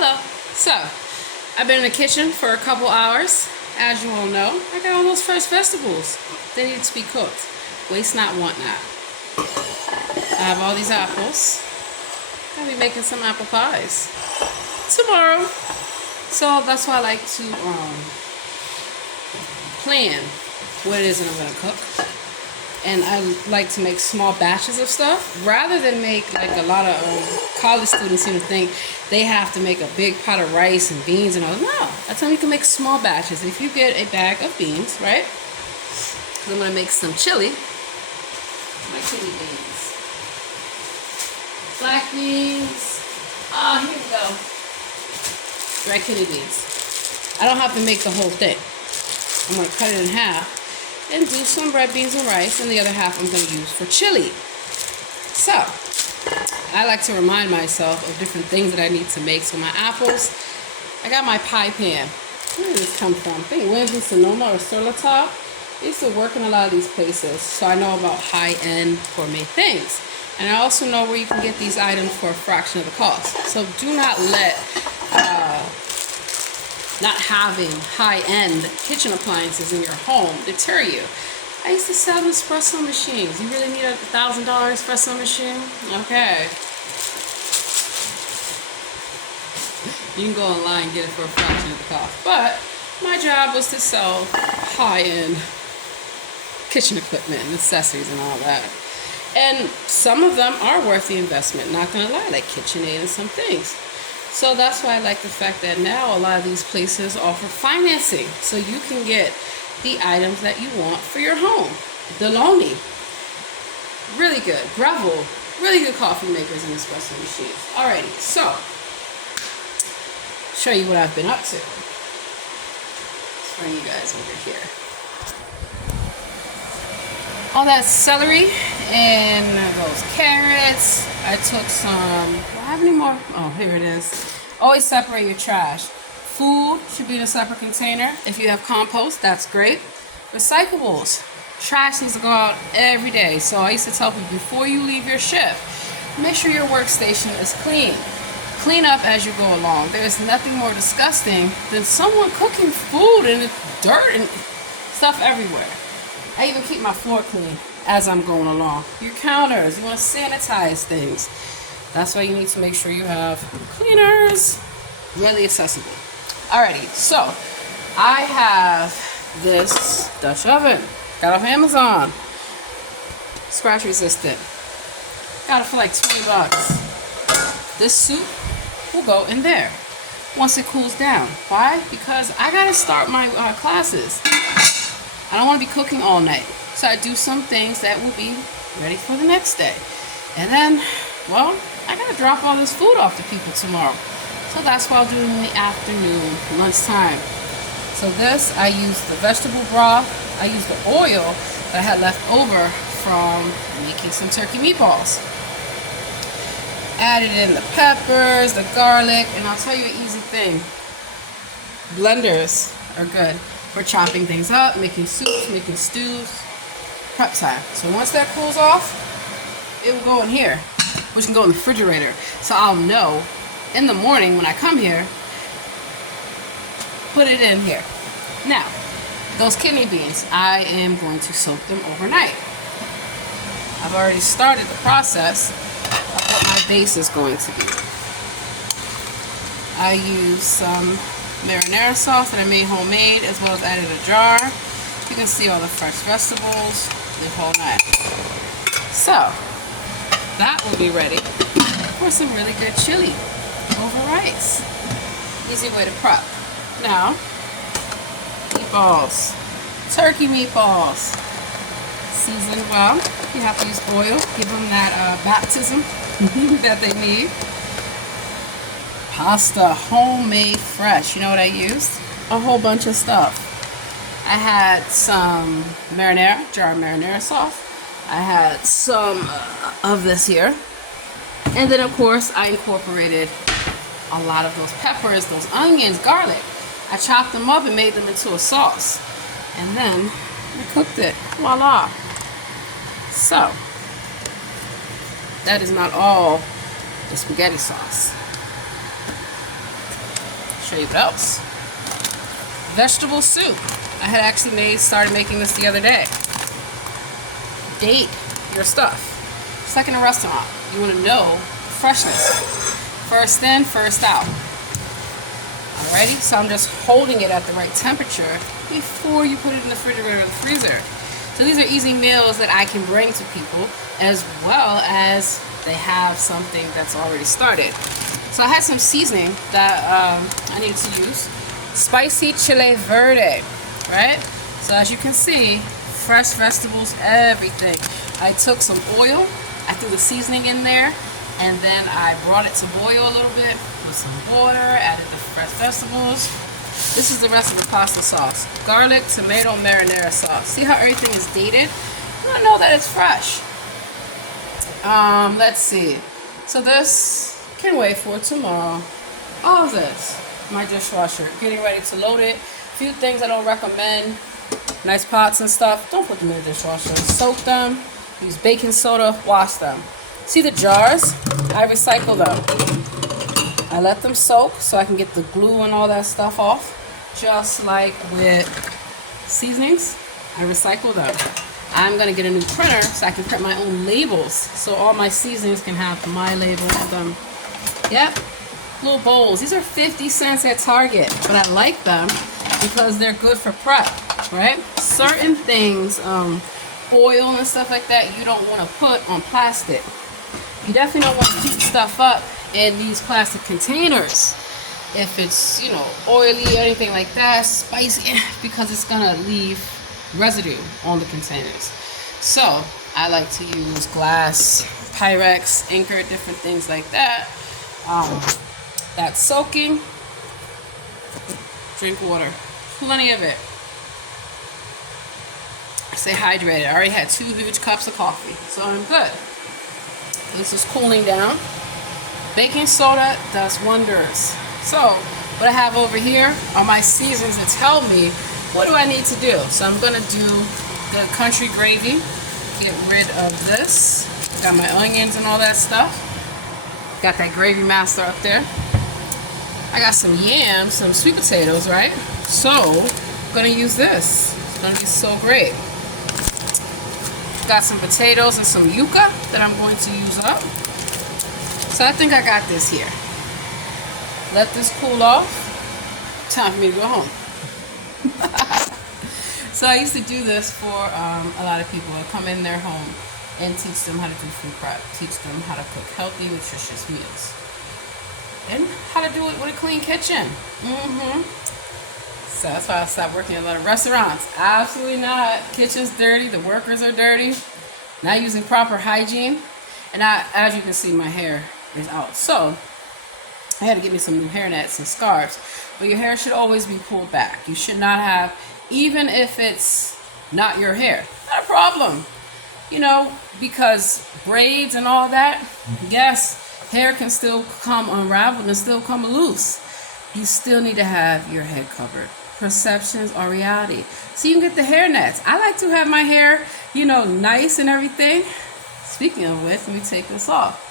Hello. So, I've been in the kitchen for a couple hours. As you all know, I got all those fresh vegetables. They need to be cooked. Waste not, want not. I have all these apples. I'll be making some apple pies tomorrow. So that's why I like to plan what it is that I'm going to cook. And I like to make small batches of stuff rather than make like a lot of college students seem to think they have to make a big pot of rice and beans and all. No, I tell them you can make small batches. If you get a bag of beans, right? I'm going to make some chili. My chili beans. Black beans. Ah, here we go. Dry kidney beans. I don't have to make the whole thing. I'm going to cut it in half and do some red beans and rice, and the other half I'm going to use for chili. So, I like to remind myself of different things that I need to make. So my apples, I got my pie pan. Where did this come from? I think Williams-Sonoma or Sur-La-Table. I used to work in a lot of these places, so I know about high-end gourmet things. And I also know where you can get these items for a fraction of the cost. So do not let not having high-end kitchen appliances in your home deter you. I used to sell espresso machines. You really need a $1,000 espresso machine? Okay. You can go online and get it for a fraction of the cost. But my job was to sell high-end kitchen equipment and accessories and all that. And some of them are worth the investment, not gonna lie, like KitchenAid and some things. So that's why I like the fact that now a lot of these places offer financing. So you can get the items that you want for your home. Delony, really good. Breville, really good coffee makers and espresso machines. Alrighty, so, show you what I've been up to. Let's bring you guys over here. All that celery and those carrots. I took some, do I have any more? Oh, here it is. Always separate your trash. Food should be in a separate container. If you have compost, that's great. Recyclables. Trash needs to go out every day. So I used to tell people, before you leave your shift, make sure your workstation is clean. Clean up as you go along. There is nothing more disgusting than someone cooking food and dirt and stuff everywhere. I even keep my floor clean as I'm going along. Your counters, you want to sanitize things. That's why you need to make sure you have cleaners readily accessible. Alrighty, so I have this Dutch oven. Got off Amazon. Scratch resistant. Got it for like 20 bucks. This soup will go in there once it cools down. Why? Because I gotta start my classes. I don't want to be cooking all night. So I do some things that will be ready for the next day. And then, well, I got to drop all this food off to people tomorrow. So that's what I'll do in the afternoon, lunchtime. So this, I use the vegetable broth. I use the oil that I had left over from making some turkey meatballs. Added in the peppers, the garlic, and I'll tell you an easy thing. Blenders are good for chopping things up, making soups, making stews, prep time. So once that cools off, it will go in here, which can go in the refrigerator. So I'll know in the morning when I come here, put it in here. Now, those kidney beans, I am going to soak them overnight. I've already started the process of what my base is going to be. I use some marinara sauce that I made homemade, as well as added a jar. You can see all the fresh vegetables, the whole nine. So, that will be ready for some really good chili over rice. Easy way to prep. Now, meatballs. Turkey meatballs. Seasoned well. You have to use oil. Give them that baptism that they need. Pasta, homemade, fresh. You know what I used? A whole bunch of stuff. I had some marinara, jar of marinara sauce. I had some of this here. And then, of course, I incorporated a lot of those peppers, those onions, garlic. I chopped them up and made them into a sauce. And then I cooked it. Voila. So, that is not all the spaghetti sauce. show you what else. Vegetable soup. I had actually started making this the other day. Date your stuff. It's like in a restaurant. You want to know freshness. First in, first out. Alrighty, so I'm just holding it at the right temperature before you put it in the refrigerator or the freezer. So these are easy meals that I can bring to people, as well as they have something that's already started. So I had some seasoning that I needed to use. Spicy chile verde, right? So as you can see, fresh vegetables, everything. I took some oil, I threw the seasoning in there, and then I brought it to boil a little bit with some water, added the fresh vegetables. This is the rest of the pasta sauce. Garlic, tomato, marinara sauce. See how everything is dated? You want to know that it's fresh. Let's see. So this can wait for tomorrow. All of this, my dishwasher, getting ready to load it. A few things I don't recommend. Nice pots and stuff. Don't put them in the dishwasher. Soak them. Use baking soda. Wash them. See the jars? I recycle them. I let them soak so I can get the glue and all that stuff off. Just like with seasonings, I recycle them. I'm going to get a new printer so I can print my own labels. So all my seasonings can have my label on them. Yep. Little bowls. These are 50 cents at Target. But I like them because they're good for prep, right? Certain things, oil and stuff like that, you don't want to put on plastic. You definitely don't want to keep stuff up in these plastic containers. If it's, you know, oily or anything like that, spicy, because it's going to leave residue on the containers. So I like to use glass, Pyrex, Anchor, different things like that. That's soaking. Drink water. Plenty of it. Stay hydrated. I already had 2 huge cups of coffee, so I'm good. This is cooling down. Baking soda does wonders. So what I have over here are my seasons that tell me what do I need to do. So I'm going to do the country gravy. Get rid of this. Got my onions and all that stuff. Got that gravy master up there. I got some yams, some sweet potatoes, right? So I'm going to use this. It's going to be so great. Got some potatoes and some yuca that I'm going to use up. So I think I got this here. Let this cool off. Time for me to go home. So I used to do this for a lot of people. I come in their home and teach them how to do food prep. Teach them how to cook healthy, nutritious meals. And how to do it with a clean kitchen. So that's why I stopped working in a lot of restaurants. Absolutely not. Kitchen's dirty. The workers are dirty. Not using proper hygiene. And as you can see, my hair is out. So I had to get me some new hairnets and scarves. But your hair should always be pulled back. You should not have, even if it's not your hair, not a problem. You know, because braids and all that, yes, hair can still come unraveled and still come loose. You still need to have your head covered. Perceptions are reality. So you can get the hair nets. I like to have my hair, you know, nice and everything. Speaking of which, let me take this off.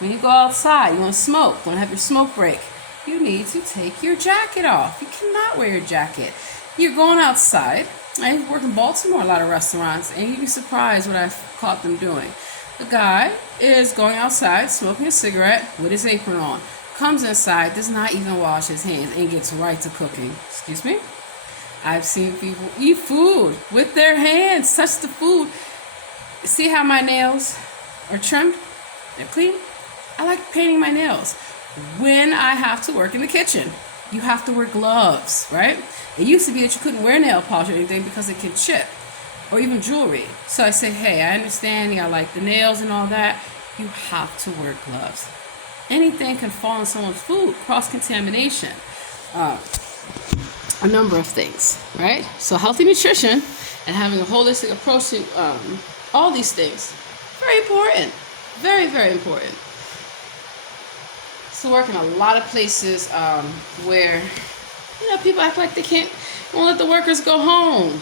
When you go outside, you want to smoke, want to have your smoke break, you need to take your jacket off. You cannot wear your jacket. You're going outside. I work in Baltimore, a lot of restaurants, and you'd be surprised what I've caught them doing. The guy is going outside, smoking a cigarette with his apron on. Comes inside, does not even wash his hands, and gets right to cooking. Excuse me? I've seen people eat food with their hands, touch the food. See how my nails are trimmed? They're clean. I like painting my nails. When I have to work in the kitchen, you have to wear gloves, right? It used to be that you couldn't wear nail polish or anything because it could chip, or even jewelry. So I say, hey, I understand y'all like the nails and all that. You have to wear gloves. Anything can fall in someone's food, cross-contamination, a number of things, right? So healthy nutrition and having a holistic approach to all these things, very important, very, very important. So work in a lot of places where, you know, people act like they won't let the workers go home.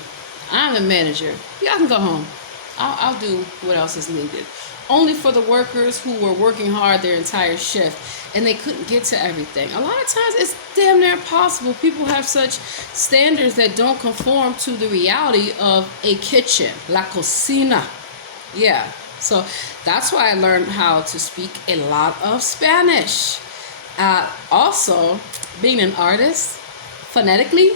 I'm the manager. Y'all can go home. I'll do what else is needed. only for the workers who were working hard their entire shift and they couldn't get to everything. A lot of times it's damn near impossible. People have such standards that don't conform to the reality of a kitchen, la cocina. Yeah, so that's why I learned how to speak a lot of Spanish. Also, being an artist, phonetically,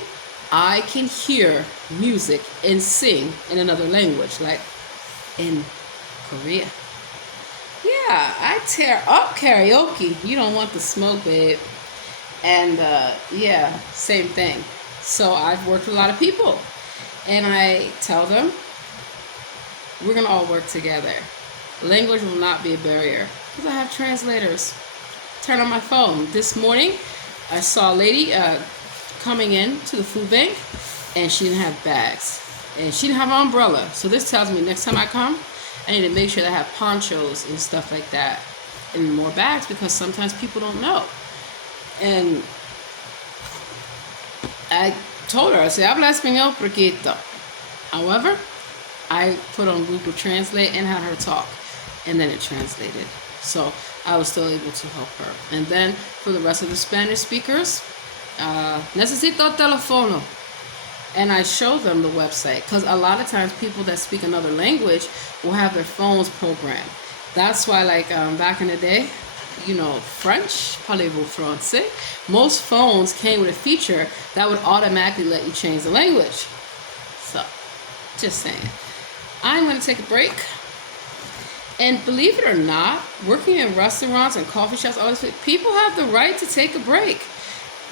I can hear music and sing in another language, like in Korea. Yeah, I tear up karaoke. You don't want the smoke, babe. And yeah, same thing. So I've worked with a lot of people, and I tell them we're gonna all work together. Language will not be a barrier because I have translators. Turn on my phone. This morning, I saw a lady coming in to the food bank, and she didn't have bags, and she didn't have an umbrella. So this tells me next time I come, I need to make sure that I have ponchos and stuff like that and more bags, because sometimes people don't know. And I told her, I said, habla español poquito. However, I put on Google Translate and had her talk, and then it translated. So I was still able to help her. And then for the rest of the Spanish speakers, necesito teléfono. And I show them the website, because a lot of times people that speak another language will have their phones programmed. That's why, like back in the day, you know, French, parlez-vous français, most phones came with a feature that would automatically let you change the language. So, just saying. I'm going to take a break. And believe it or not, working in restaurants and coffee shops, all this, people have the right to take a break.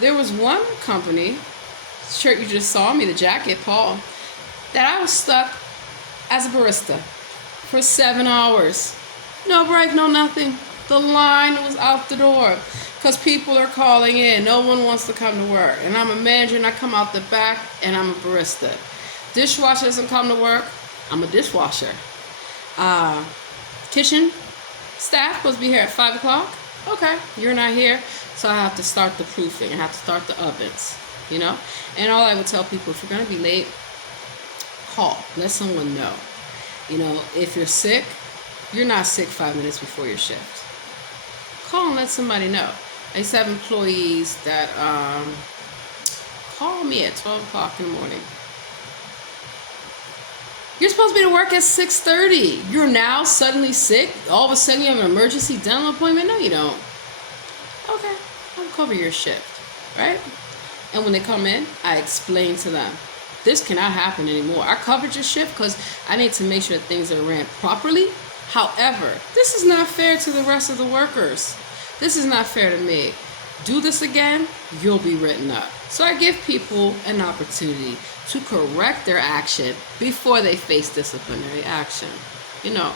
There was one company, shirt you just saw me, the jacket, Paul, that I was stuck as a barista for 7 hours. No break, no nothing. The line was out the door because people are calling in. No one wants to come to work. And I'm a manager and I come out the back and I'm a barista. Dishwasher doesn't come to work. I'm a dishwasher. Kitchen staff supposed to be here at 5 o'clock. Okay, you're not here. So I have to start the proofing. I have to start the ovens, you know. And all I would tell people, if you're going to be late, call. Let someone know. You know, if you're sick, you're not sick 5 minutes before your shift. Call and let somebody know. I used to have employees that call me at 12 o'clock in the morning. You're supposed to be to work at 6:30. You're now suddenly sick. All of a sudden you have an emergency dental appointment. No, you don't. Okay, I'll cover your shift, right? And when they come in, I explain to them, this cannot happen anymore. I covered your shift because I need to make sure that things are ran properly. However, this is not fair to the rest of the workers. This is not fair to me. Do this again, you'll be written up. So I give people an opportunity to correct their action before they face disciplinary action, you know.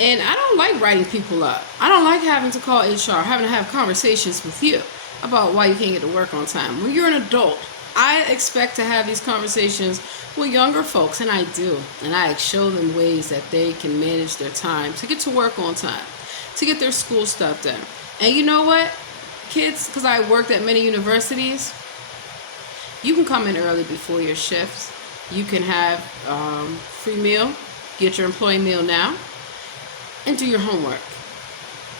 And I don't like writing people up. I don't like having to call HR, having to have conversations with you about why you can't get to work on time. When you're an adult, I expect to have these conversations with younger folks, and I do. And I show them ways that they can manage their time to get to work on time, to get their school stuff done. And you know what, kids, because I worked at many universities, you can come in early before your shifts. You can have free meal, get your employee meal now, and do your homework.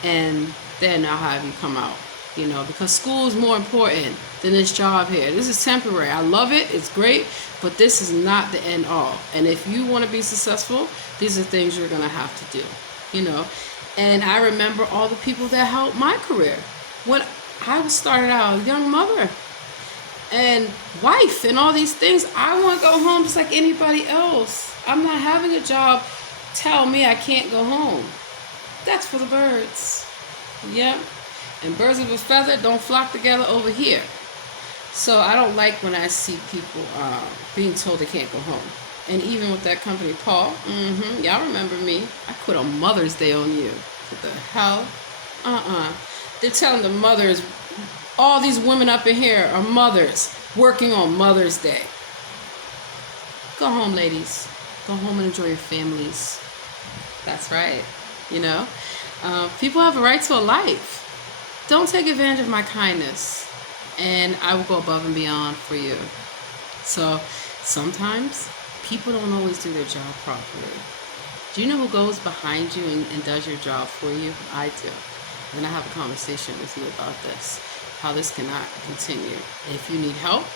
And then I'll have you come out, you know, because school is more important than this job here. This is temporary. I love it. It's great, but this is not the end all. And if you want to be successful, these are things you're going to have to do, you know. And I remember all the people that helped my career. When I was started out, a young mother and wife and all these things, I want to go home just like anybody else. I'm not having a job tell me I can't go home. That's for the birds. Yep. And birds of a feather don't flock together over here. So I don't like when I see people being told they can't go home. And even with that company, Paul, y'all remember me. I quit on Mother's Day on you. What the hell? They're telling the mothers, all these women up in here are mothers working on Mother's Day. Go home, ladies. Go home and enjoy your families. That's right. You know, people have a right to a life. Don't take advantage of my kindness, and I will go above and beyond for you. So sometimes people don't always do their job properly. Do you know who goes behind you and does your job for you? I do. I'm going to have a conversation with you about this, how this cannot continue. If you need help,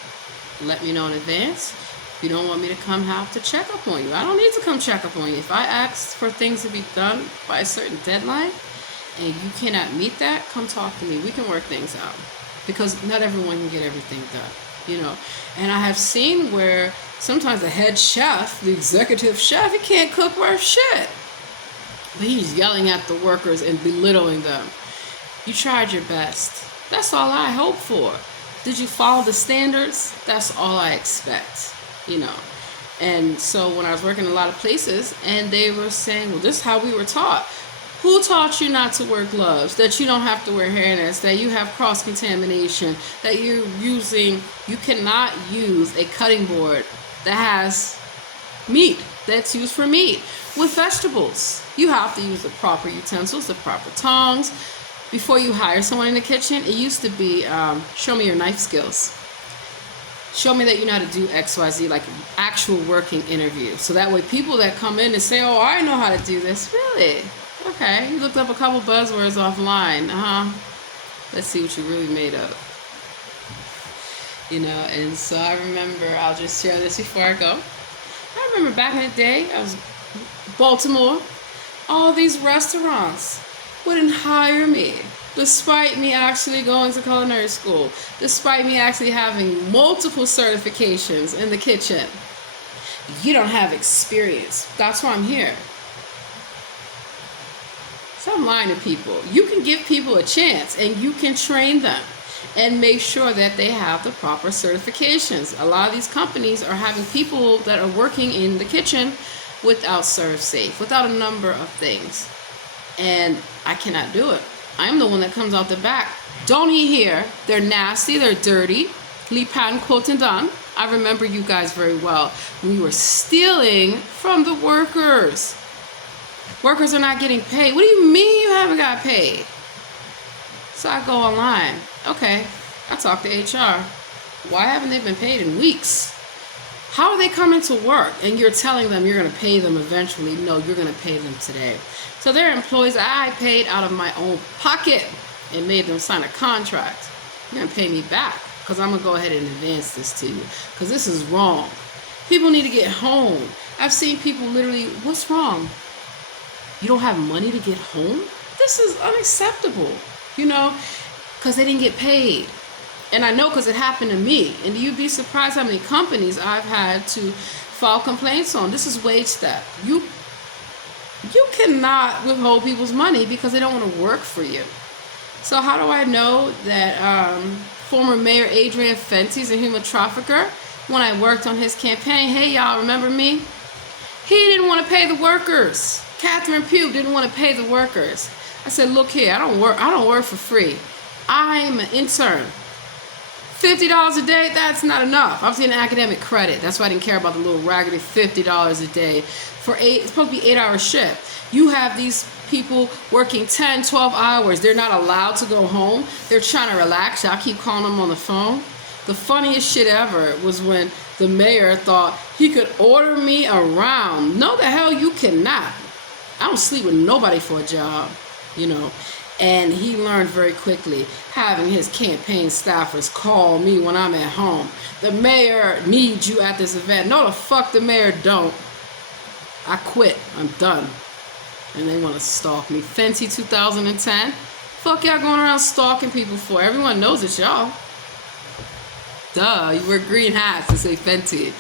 let me know in advance. If you don't want me to come have to check up on you, I don't need to come check up on you. If I ask for things to be done by a certain deadline and you cannot meet that, come talk to me. We can work things out, because not everyone can get everything done, you know. And I have seen where sometimes the head chef, the executive chef, he can't cook worth shit, but he's yelling at the workers and belittling them. You tried your best. That's all I hope for. Did you follow the standards? That's all I expect, you know. And so when I was working in a lot of places and they were saying, well, this is how we were taught. Who taught you not to wear gloves, that you don't have to wear hairnets, that you have cross-contamination, that you cannot use a cutting board that has meat, that's used for meat. With vegetables, you have to use the proper utensils, the proper tongs. Before you hire someone in the kitchen, it used to be, show me your knife skills. Show me that you know how to do XYZ, like an actual working interview. So that way people that come in and say, oh, I know how to do this. Really? Okay, you looked up a couple buzzwords offline. Let's see what you're really made of. You know, and so I remember, I'll just share this before I go. I remember back in the day, I was Baltimore, all these restaurants wouldn't hire me, despite me actually going to culinary school, despite me actually having multiple certifications in the kitchen. You don't have experience. That's why I'm here. So I'm lying to people. You can give people a chance and you can train them and make sure that they have the proper certifications. A lot of these companies are having people that are working in the kitchen without ServSafe, without a number of things. And I cannot do it. I'm the one that comes out the back. Don't eat here. They're nasty, they're dirty. Leave patent quoting done. I remember you guys very well. We were stealing from the workers. Workers are not getting paid. What do you mean you haven't got paid? So I go online. Okay, I talk to HR. Why haven't they been paid in weeks? How are they coming to work? And you're telling them you're going to pay them eventually. No, you're going to pay them today. So they're employees I paid out of my own pocket and made them sign a contract. You're going to pay me back because I'm going to go ahead and advance this to you because this is wrong. People need to get home. I've seen people literally, what's wrong? You don't have money to get home? This is unacceptable, you know, because they didn't get paid. And I know because it happened to me. And you'd be surprised how many companies I've had to file complaints on. This is wage theft. You cannot withhold people's money because they don't want to work for you. So how do I know that former Mayor Adrian Fenty is a human trafficker? When I worked on his campaign, hey y'all, remember me? He didn't want to pay the workers. Catherine Pugh didn't want to pay the workers. I said, look here, I don't work for free. I'm an intern. $50 a day, that's not enough. I was getting academic credit. That's why I didn't care about the little raggedy $50 a day for it's supposed to be 8-hour shift. You have these people working 10, 12 hours. They're not allowed to go home. They're trying to relax. Y'all keep calling them on the phone. The funniest shit ever was when the mayor thought he could order me around. No, the hell you cannot. I don't sleep with nobody for a job, you know. And he learned very quickly, having his campaign staffers call me when I'm at home. The mayor needs you at this event. No, the fuck the mayor don't. I quit. I'm done. And they want to stalk me. Fenty 2010. Fuck y'all going around stalking people for? Everyone knows it's y'all. Duh, you wear green hats and say Fenty.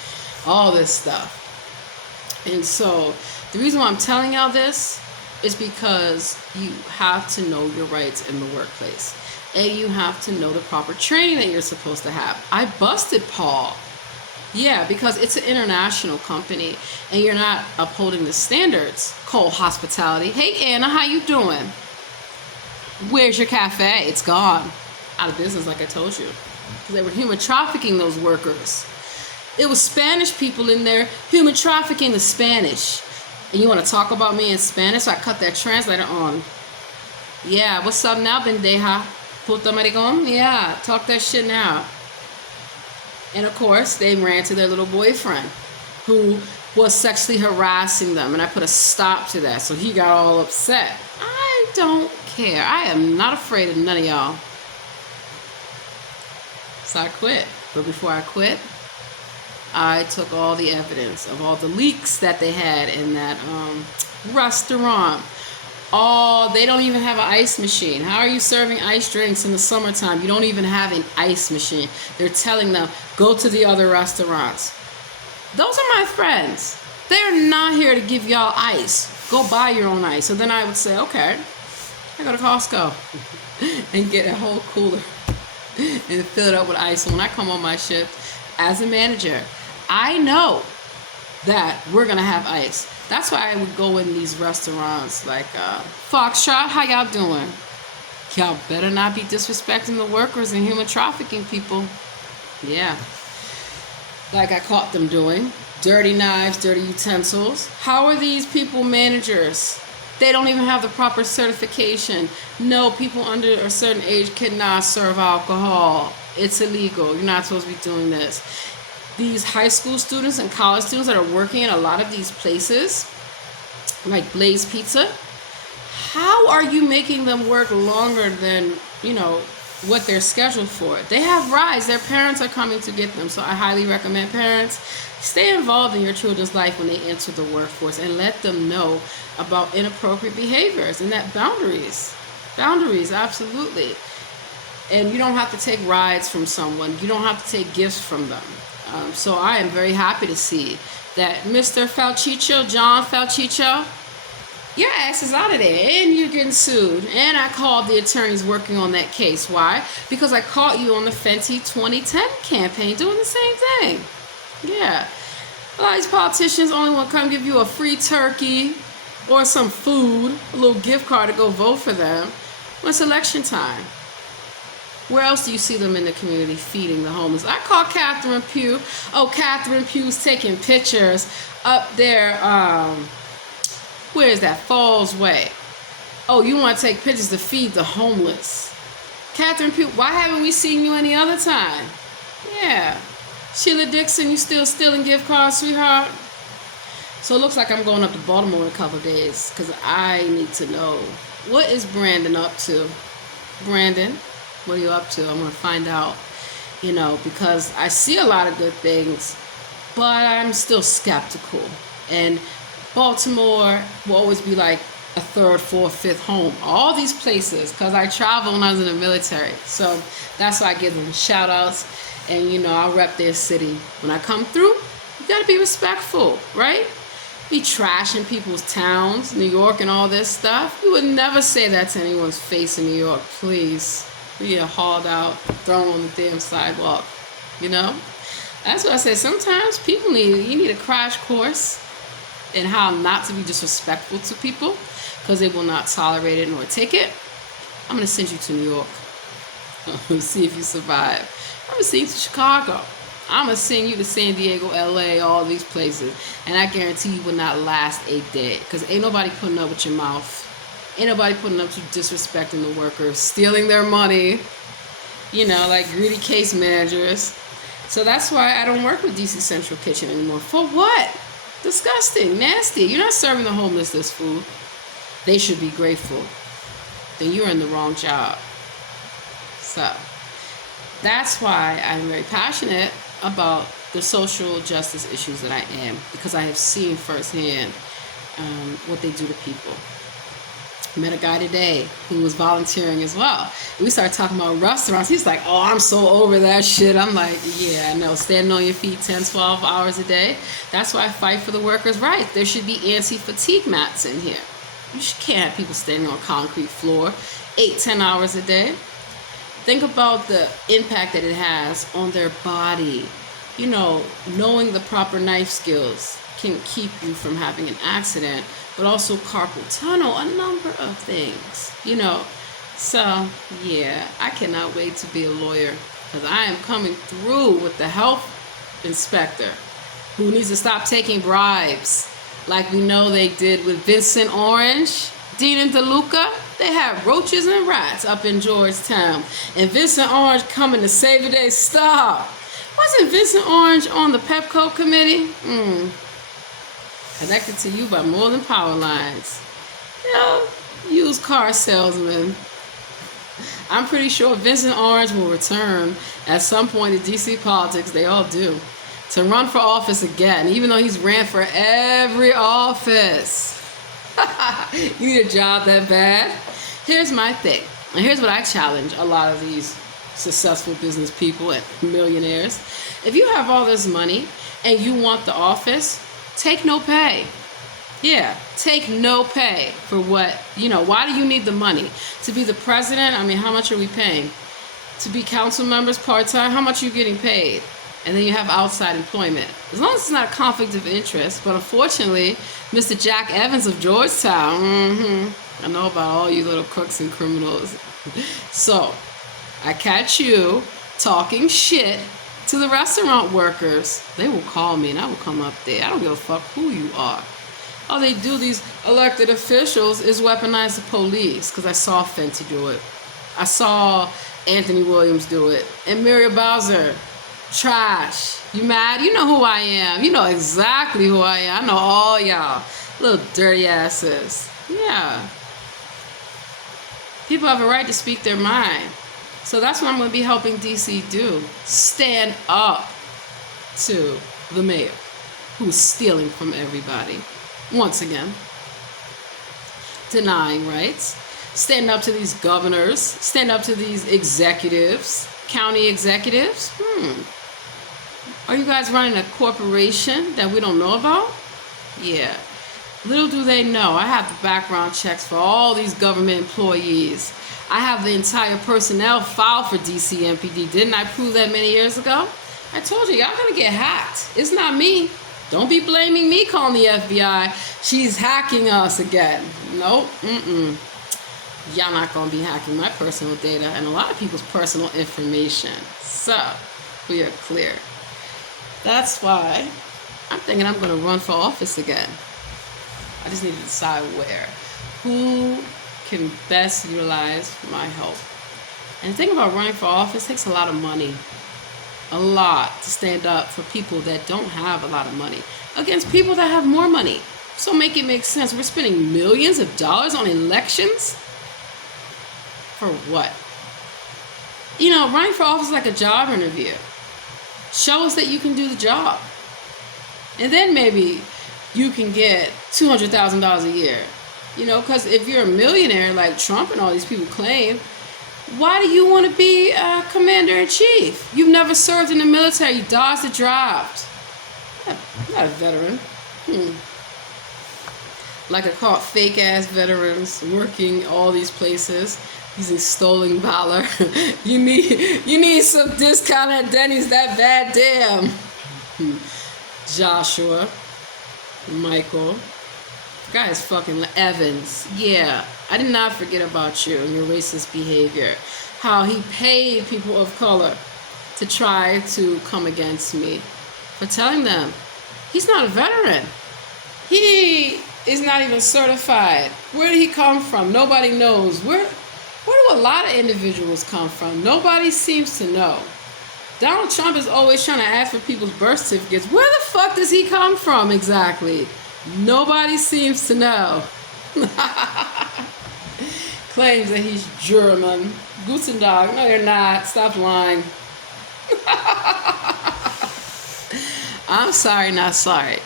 All this stuff. And so, the reason why I'm telling y'all this is because you have to know your rights in the workplace. And you have to know the proper training that you're supposed to have. I busted Paul. Yeah, because it's an international company and you're not upholding the standards. Cole Hospitality. Hey Anna, how you doing? Where's your cafe? It's gone. Out of business, like I told you. Because they were human trafficking those workers. It was Spanish people in there human trafficking the Spanish. And you want to talk about me in Spanish? So I cut that translator on. Yeah, what's up now, bendeja? Puta maricón? Yeah, talk that shit now. And of course, they ran to their little boyfriend. who was sexually harassing them, and I put a stop to that. So he got all upset. I don't care. I am not afraid of none of y'all. So I quit. But before I quit, I took all the evidence of all the leaks that they had in that restaurant. They don't even have an ice machine. How are you serving ice drinks in the summertime? You don't even have an ice machine. They're telling them, go to the other restaurants. Those are my friends. They're not here to give y'all ice. Go buy your own ice. So then I would say, okay, I go to Costco and get a whole cooler and fill it up with ice. So when I come on my shift as a manager, I know that we're going to have ice. That's why I would go in these restaurants like Foxtrot. How y'all doing? Y'all better not be disrespecting the workers and human trafficking people. Yeah. Like I caught them doing. Dirty knives, dirty utensils. How are these people managers? They don't even have the proper certification. No, people under a certain age cannot serve alcohol. It's illegal. You're not supposed to be doing this. These high school students and college students that are working in a lot of these places, like Blaze Pizza, how are you making them work longer than, what they're scheduled for? They have rides. Their parents are coming to get them. So I highly recommend parents, stay involved in your children's life when they enter the workforce and let them know about inappropriate behaviors and that boundaries, absolutely. And you don't have to take rides from someone. You don't have to take gifts from them. So I am very happy to see that Mr. Falchicho, John Falchicho, your ass is out of there and you're getting sued. And I called the attorneys working on that case. Why? Because I caught you on the Fenty 2010 campaign doing the same thing. Yeah. A lot of these politicians only want to come give you a free turkey or some food, a little gift card to go vote for them when it's election time. Where else do you see them in the community feeding the homeless? I call Catherine Pugh. Oh, Catherine Pugh's taking pictures up there. Where is that? Falls Way. Oh, you want to take pictures to feed the homeless. Catherine Pugh, why haven't we seen you any other time? Yeah. Sheila Dixon, you still stealing gift cards, sweetheart? So it looks like I'm going up to Baltimore in a couple of days because I need to know, what is Brandon up to? Brandon, what are you up to? I'm going to find out, because I see a lot of good things, but I'm still skeptical. And Baltimore will always be like a third, fourth, fifth home. All these places, because I travel when I was in the military. So that's why I give them shout outs. And, I'll rep their city. When I come through, you got to be respectful, right? Be trashing people's towns, New York and all this stuff. You would never say that to anyone's face in New York, please. We get hauled out, thrown on the damn sidewalk, That's what I say. Sometimes you need a crash course in how not to be disrespectful to people because they will not tolerate it nor take it. I'm going to send you to New York. See if you survive. I'm going to send you to Chicago. I'm going to send you to San Diego, LA, all these places. And I guarantee you will not last a day because ain't nobody putting up with your mouth. Ain't nobody putting up with you disrespecting the workers, stealing their money, like greedy case managers. So that's why I don't work with DC Central Kitchen anymore. For what? Disgusting, nasty. You're not serving the homeless this food. They should be grateful. Then you're in the wrong job. So that's why I'm very passionate about the social justice issues that I am, because I have seen firsthand what they do to people. Met a guy today who was volunteering as well. We started talking about restaurants. He's like, oh, I'm so over that shit. I'm like, yeah, I know. Standing on your feet 10, 12 hours a day. That's why I fight for the workers' rights. There should be anti-fatigue mats in here. You can't have people standing on concrete floor 8, 10 hours a day. Think about the impact that it has on their body. Knowing the proper knife skills can keep you from having an accident, but also carpal tunnel, a number of things, So, yeah, I cannot wait to be a lawyer because I am coming through with the health inspector who needs to stop taking bribes like we know they did with Vincent Orange, Dean and DeLuca. They had roaches and rats up in Georgetown. And Vincent Orange coming to save the day. Stop. Wasn't Vincent Orange on the Pepco committee? Connected to you by more than power lines. You know, used car salesman. I'm pretty sure Vincent Orange will return at some point in DC politics. They all do. To run for office again, even though he's ran for every office. You need a job that bad? Here's my thing. And here's what I challenge a lot of these successful business people and millionaires. If you have all this money and you want the office, take no pay. Yeah, take no pay for what, why do you need the money? To be the president, I mean, how much are we paying? To be council members part-time, how much are you getting paid? And then you have outside employment. As long as it's not a conflict of interest. But unfortunately, Mr. Jack Evans of Georgetown, I know about all you little crooks and criminals. So, I catch you talking shit to the restaurant workers. They will call me and I will come up there. I don't give a fuck who you are. All they do, these elected officials, is weaponize the police. Because I saw Fenty do it. I saw Anthony Williams do it. And Muriel Bowser. Trash. You mad? You know who I am. You know exactly who I am. I know all y'all. Little dirty asses. Yeah. People have a right to speak their mind. So that's what I'm going to be helping DC do. Stand up to the mayor who's stealing from everybody. Once again. Denying rights. Stand up to these governors. Stand up to these executives. County executives. Are you guys running a corporation that we don't know about? Yeah. Little do they know, I have the background checks for all these government employees. I have the entire personnel file for DC MPD. Didn't I prove that many years ago? I told you, y'all gonna get hacked. It's not me. Don't be blaming me calling the FBI. She's hacking us again. Nope. Y'all not gonna be hacking my personal data and a lot of people's personal information. So, we are clear. That's why I'm thinking I'm going to run for office again. I just need to decide where. Who can best utilize my help? And the thing about running for office takes a lot of money. A lot to stand up for people that don't have a lot of money against people that have more money. So make it make sense. We're spending millions of dollars on elections? For what? Running for office is like a job interview. Show us that you can do the job. And then maybe you can get $200,000 a year. Because if you're a millionaire like Trump and all these people claim, why do you want to be a commander-in-chief? You've never served in the military. You dodged the draft. Not a veteran. Like I call it fake-ass veterans working all these places. Using stolen valor. You need some discount at Denny's that bad, damn. Joshua. Michael. Guy is fucking Evans. Yeah, I did not forget about you and your racist behavior. How he paid people of color to try to come against me. For telling them, he's not a veteran. He is not even certified. Where did he come from? Nobody knows. Where do a lot of individuals come from? Nobody seems to know. Donald Trump is always trying to ask for people's birth certificates. Where the fuck does he come from exactly? Nobody seems to know. Claims that he's German. Guten Tag. No, you're not. Stop lying. I'm sorry, not sorry.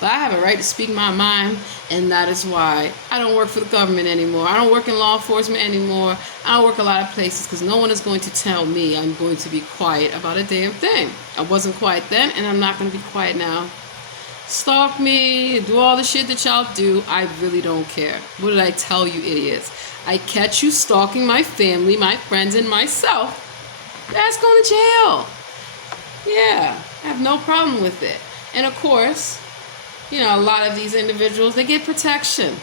But I have a right to speak my mind, and that is why I don't work for the government anymore. I don't work in law enforcement anymore. I don't work a lot of places because no one is going to tell me I'm going to be quiet about a damn thing. I wasn't quiet then, and I'm not going to be quiet now. Stalk me, do all the shit that y'all do. I really don't care. What did I tell you, idiots? I catch you stalking my family, my friends, and myself. That's going to jail. Yeah, I have no problem with it. And of course, a lot of these individuals, they get protection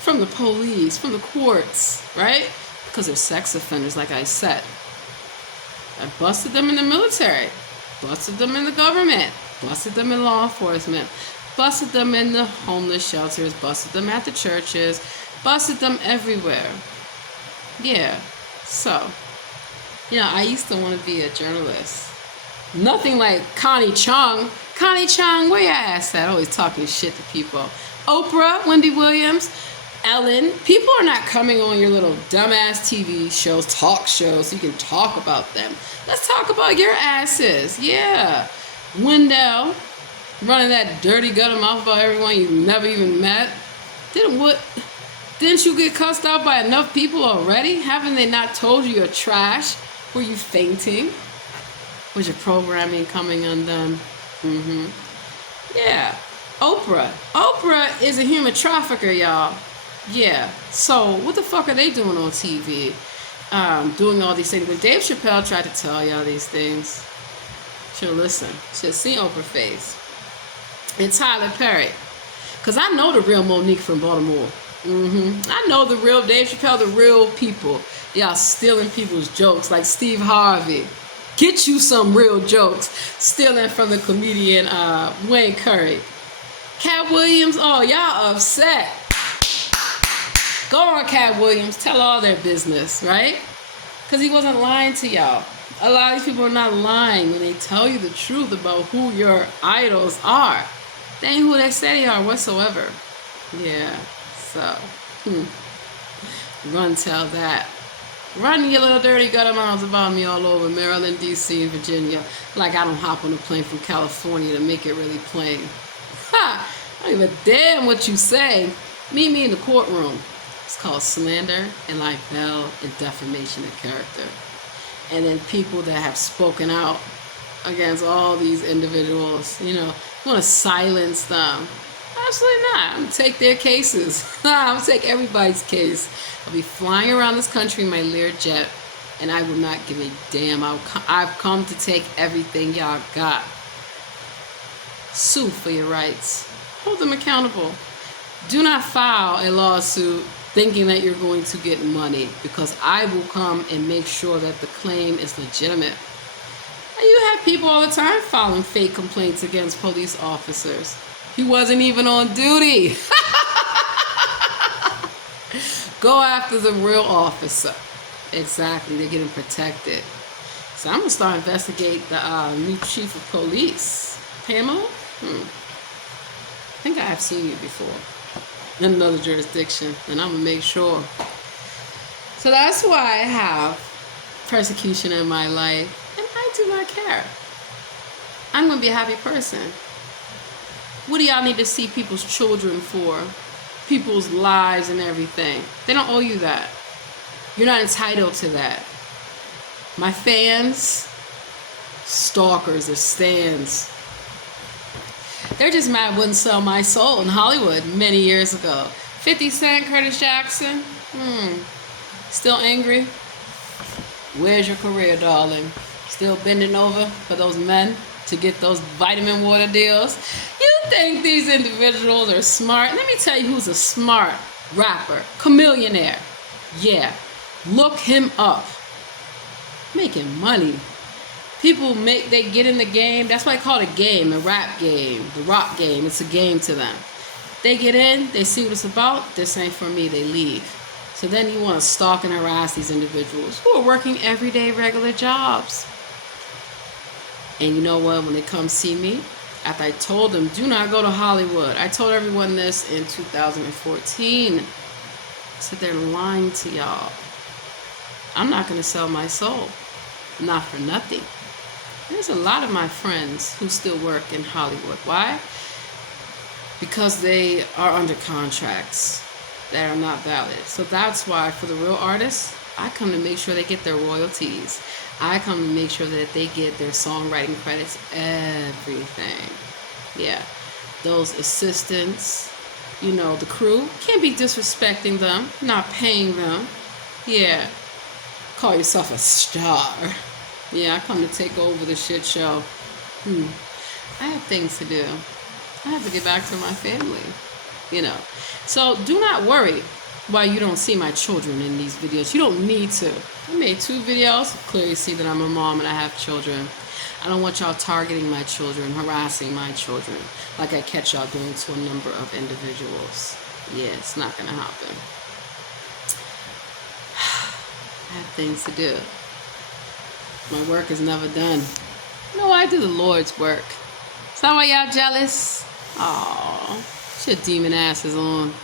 from the police, from the courts, right? Because they're sex offenders, like I said. I busted them in the military, busted them in the government, busted them in law enforcement, busted them in the homeless shelters, busted them at the churches, busted them everywhere. Yeah, so, I used to want to be a journalist. Nothing like Connie Chung. Connie Chung, where your ass at? Always talking shit to people. Oprah, Wendy Williams, Ellen. People are not coming on your little dumbass TV shows, talk shows, so you can talk about them. Let's talk about your asses. Yeah. Wendell, running that dirty gutter mouth about everyone you never even met. Didn't you get cussed out by enough people already? Haven't they not told you you're trash? Were you fainting? Was your programming coming undone? Yeah. Oprah. Oprah is a human trafficker, y'all. Yeah. So what the fuck are they doing on TV? Doing all these things. When Dave Chappelle tried to tell y'all these things, should have listened. Should have seen Oprah's face. And Tyler Perry. Because I know the real Monique from Baltimore. I know the real Dave Chappelle, the real people. Y'all stealing people's jokes like Steve Harvey. Get you some real jokes. Stealing from the comedian Wayne Curry. Cat Williams, oh, y'all upset. Go on, Cat Williams. Tell all their business, right? Because he wasn't lying to y'all. A lot of these people are not lying when they tell you the truth about who your idols are. They ain't who they say they are whatsoever. Yeah, so, run tell that. Run your little dirty gutter mouths about me all over Maryland, D.C., and Virginia. Like I don't hop on a plane from California to make it really plain. Ha! I don't give a damn what you say. Meet me in the courtroom. It's called slander and libel and defamation of character. And then people that have spoken out against all these individuals, you want to silence them. Absolutely not. I'm going to take their cases. I'm going to take everybody's case. I'll be flying around this country in my Learjet, and I will not give a damn. I've come to take everything y'all got. Sue for your rights. Hold them accountable. Do not file a lawsuit thinking that you're going to get money, because I will come and make sure that the claim is legitimate. And you have people all the time filing fake complaints against police officers. He wasn't even on duty. Go after the real officer. Exactly, they're getting protected. So I'm going to start investigating the new chief of police. Pamela? I think I have seen you before in another jurisdiction, and I'm going to make sure. So that's why I have persecution in my life, and I do not care. I'm going to be a happy person. What do y'all need to see people's children for? People's lives and everything. They don't owe you that. You're not entitled to that. My fans, stalkers or stans, they're just mad I wouldn't sell my soul in Hollywood many years ago. 50 Cent, Curtis Jackson, still angry? Where's your career, darling? Still bending over for those men to get those vitamin water deals? You think these individuals are smart? Let me tell you who's a smart rapper. Chamillionaire. Yeah. Look him up. Making money. People they get in the game. That's why I call it a game, the rap game, the rock game. It's a game to them. They get in, they see what it's about. This ain't for me. They leave. So then you want to stalk and harass these individuals who are working everyday regular jobs. And you know what? When they come see me, after I told them, do not go to Hollywood. I told everyone this in 2014. I said they're lying to y'all. I'm not going to sell my soul. Not for nothing. There's a lot of my friends who still work in Hollywood. Why? Because they are under contracts that are not valid. So that's why for the real artists, I come to make sure they get their royalties. I come to make sure that they get their songwriting credits, everything. Yeah. Those assistants, the crew, can't be disrespecting them, not paying them. Yeah. Call yourself a star. Yeah, I come to take over the shit show. I have things to do. I have to get back to my family. So do not worry why you don't see my children in these videos. You don't need to. I made 2 videos. Clearly see that I'm a mom and I have children. I don't want y'all targeting my children, harassing my children, like I catch y'all doing to a number of individuals. Yeah, it's not going to happen. I have things to do. My work is never done. No, I I do the Lord's work. Is that why y'all jealous? Oh, your demon asses on.